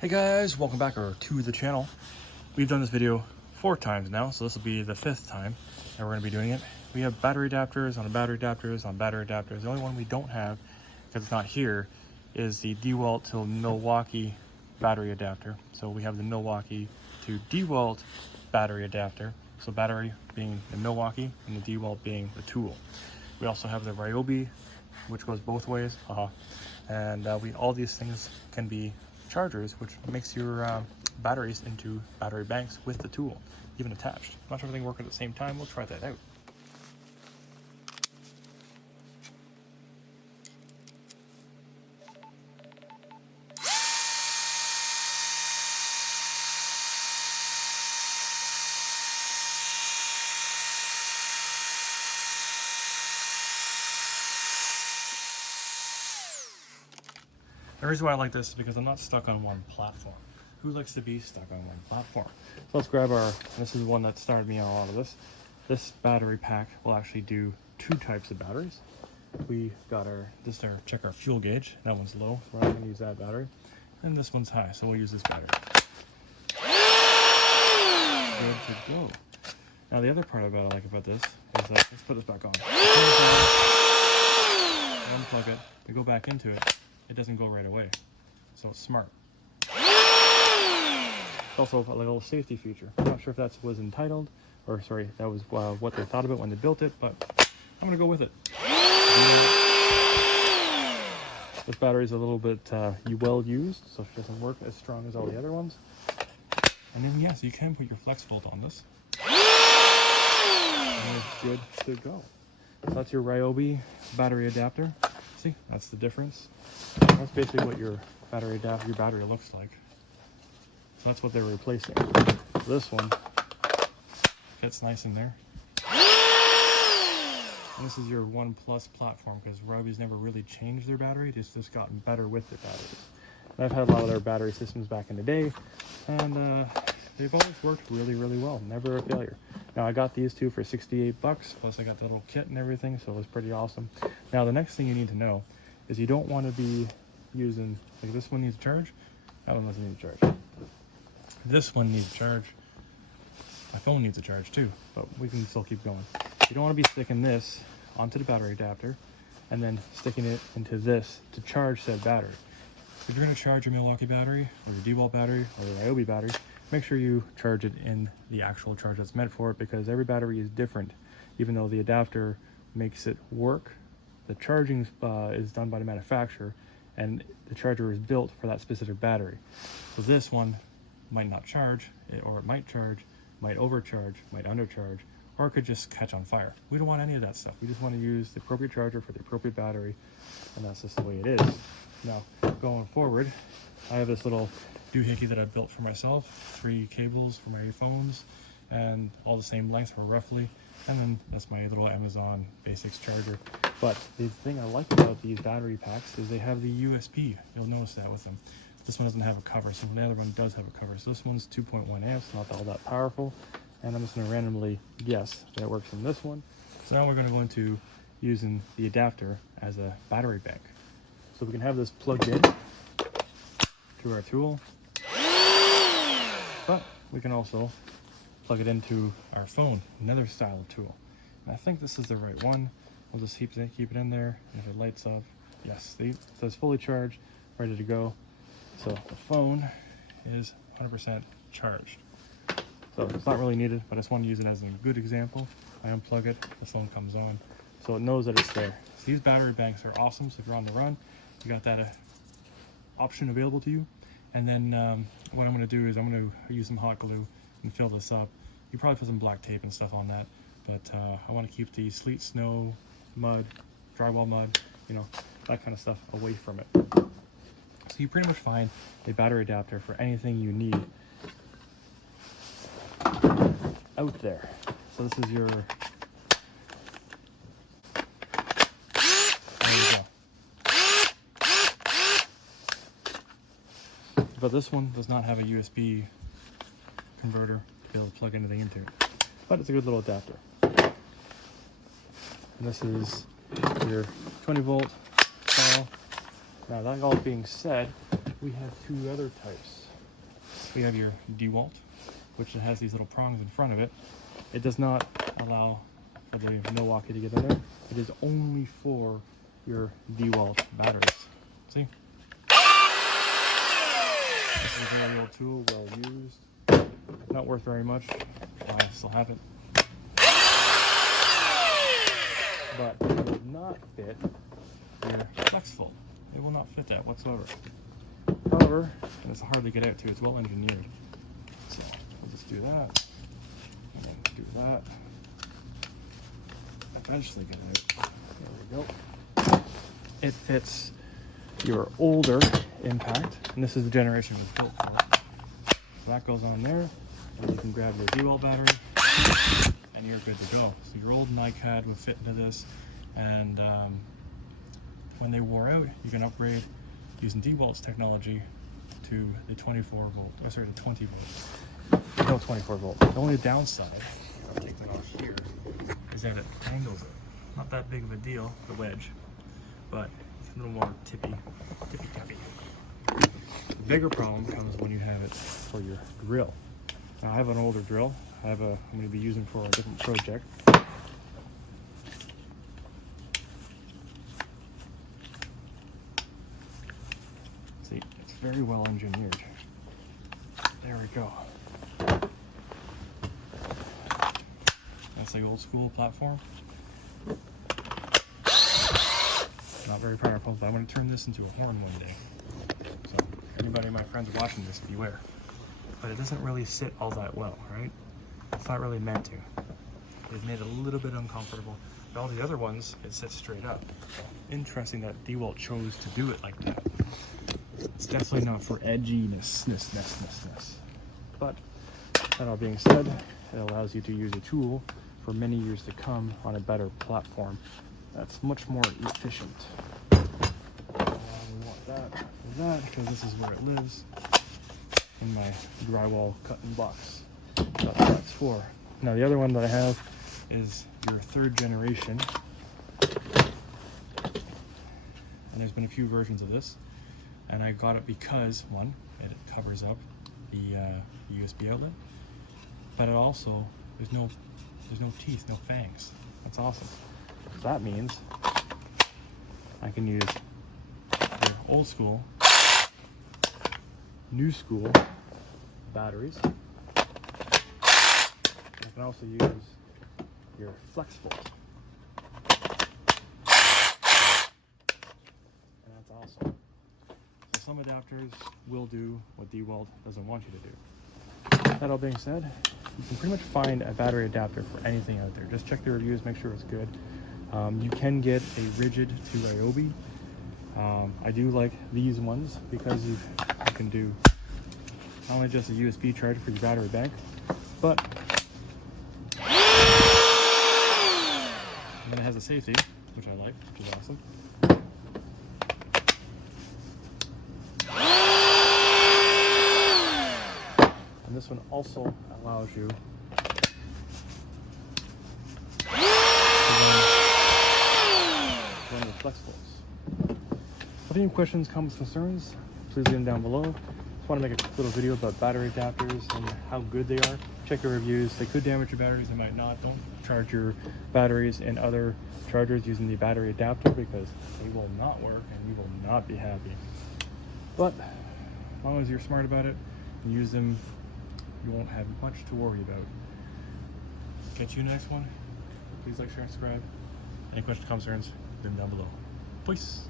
Hey guys, welcome back to the channel. We've done this video 4 times now, so this will be the 5th time that we're going to be doing it. We have battery adapters on battery adapters on battery adapters. The only one we don't have, because it's not here, is the DeWalt to Milwaukee battery adapter. So we have the Milwaukee to DeWalt battery adapter. So battery being the Milwaukee and the DeWalt being the tool. We also have the Ryobi, which goes both ways. And all these things can be chargers, which makes your batteries into battery banks with the tool, even attached. Not sure everything work at the same time. We'll try that out. The reason why I like this is because I'm not stuck on one platform. Who likes to be stuck on one platform? So let's grab this is one that started me on a lot of this. This battery pack will actually do 2 types of batteries. We got check our fuel gauge. That one's low, so we're not gonna use that battery. And this one's high, so we'll use this battery. Good to go. Now the other part I like about this is that, let's put this back on. Unplug it, we go back into it. It doesn't go right away, so it's smart. It's also a little safety feature. I'm not sure if that was entitled, or sorry, that was what they thought of it when they built it, but I'm gonna go with it. This battery is a little bit well used, so it doesn't work as strong as all the other ones. And then yes, you can put your flex bolt on this. And it's good to go. So that's your Ryobi battery adapter. See, that's the difference. That's basically what your battery looks like. So that's what they're replacing. This one fits nice in there. And this is your 1+ platform, because Ryobi's never really changed their battery, it's just gotten better with their batteries. And I've had a lot of their battery systems back in the day, and they've always worked really, really well. Never a failure. Now I got these 2 for 68 bucks, plus I got the little kit and everything, so it was pretty awesome. Now the next thing you need to know is you don't want to be using, like this one needs a charge, that one doesn't need a charge. This one needs a charge. My phone needs a charge too, but we can still keep going. You don't want to be sticking this onto the battery adapter and then sticking it into this to charge said battery. If you're going to charge your Milwaukee battery, or your DeWalt battery, or your Ryobi battery, make sure you charge it in the actual charge that's meant for it, because every battery is different. Even though the adapter makes it work, the charging is done by the manufacturer, and the charger is built for that specific battery. So this one might not charge, or it might charge, might overcharge, might undercharge, or it could just catch on fire. We don't want any of that stuff. We just want to use the appropriate charger for the appropriate battery, and that's just the way it is. Now, going forward, I have this little doohickey that I built for myself, 3 cables for my phones, and all the same length for roughly, and then that's my little Amazon Basics charger. But the thing I like about these battery packs is they have the USB. You'll notice that with them. This one doesn't have a cover, so the other one does have a cover. So this one's 2.1 amps, not all that powerful, and I'm just going to randomly guess that it works in this one. So now we're going to go into using the adapter as a battery bank. So we can have this plugged in to our tool, but we can also plug it into our phone, another style of tool. And I think this is the right one. We'll just keep it in there, and if it lights up, yes, it says fully charged, ready to go. So the phone is 100% charged. So it's not really needed, but I just want to use it as a good example. I unplug it, the phone comes on, so it knows that it's there. So these battery banks are awesome, so if you're on the run, you got that option available to you. And then what I'm going to do is I'm going to use some hot glue and fill this up. You probably put some black tape and stuff on that, but I want to keep the sleet, snow, mud, drywall mud, that kind of stuff away from it. So you pretty much find a battery adapter for anything you need out there. So this is your, there you go. But this one does not have a USB converter to be able to plug into the internet, but it's a good little adapter. And this is your 20-volt style. Now that all being said, we have 2 other types. we have your DeWalt, which has these little prongs in front of it. It does not allow for the Milwaukee to get in there. It is only for your DeWalt batteries. See? This is a very old tool, well used. Not worth very much. I still have it. But it will not fit your FlexFold. It will not fit that whatsoever. However, and it's hard to get out to, it's well engineered. So we'll just do that. And then do that. Eventually get it out. There we go. It fits your older impact, and this is the generation it was built for. So that goes on there, and you can grab your DeWalt battery, and you're good to go. So your old NiCad would fit into this, and when they wore out, you can upgrade using DeWalt's technology to the 24 volt, or sorry, the 20 volt. No 24 volt. The only downside, I'll take that off here, is that it angles it. Not that big of a deal, the wedge, but it's a little more tippy-tappy. The bigger problem comes when you have it for your drill. Now, I have an older drill. I'm going to be using for a different project. See, it's very well engineered. There we go. That's the old school platform. Not very powerful, but I'm going to turn this into a horn one day. So, anybody of my friends watching this, beware. But it doesn't really sit all that well, right? It's not really meant to. They've made it a little bit uncomfortable. But all the other ones, it sits straight up. Interesting that DeWalt chose to do it like that. It's definitely not for edginess. But that all being said, it allows you to use a tool for many years to come on a better platform that's much more efficient. We want that for that, because this is where it lives in my drywall cutting box. That's what that's for. Now the other one that I have is your 3rd generation, and there's been a few versions of this, and I got it because one, it covers up the USB outlet, but it also there's no teeth, no fangs. That's awesome. So that means I can use your old school, new school batteries. I can also use your FlexFold. And that's awesome. So some adapters will do what DeWalt doesn't want you to do. That all being said, you can pretty much find a battery adapter for anything out there. Just check the reviews, make sure it's good. You can get a Ridgid to Ryobi. I do like these ones because you can do not only just a USB charger for your battery bank, but and then it has a safety, which I like, which is awesome. And this one also allows you to run your FlexFolds. If you have any questions, comments, concerns, please leave them down below. Just want to make a quick little video about battery adapters and how good they are. Check your reviews. They could damage your batteries, they might not. Don't charge your batteries in other chargers using the battery adapter because they will not work and you will not be happy. But as long as you're smart about it and use them, you won't have much to worry about. Catch you next one. Please like, share, and subscribe. Any questions, concerns, leave them down below. Peace.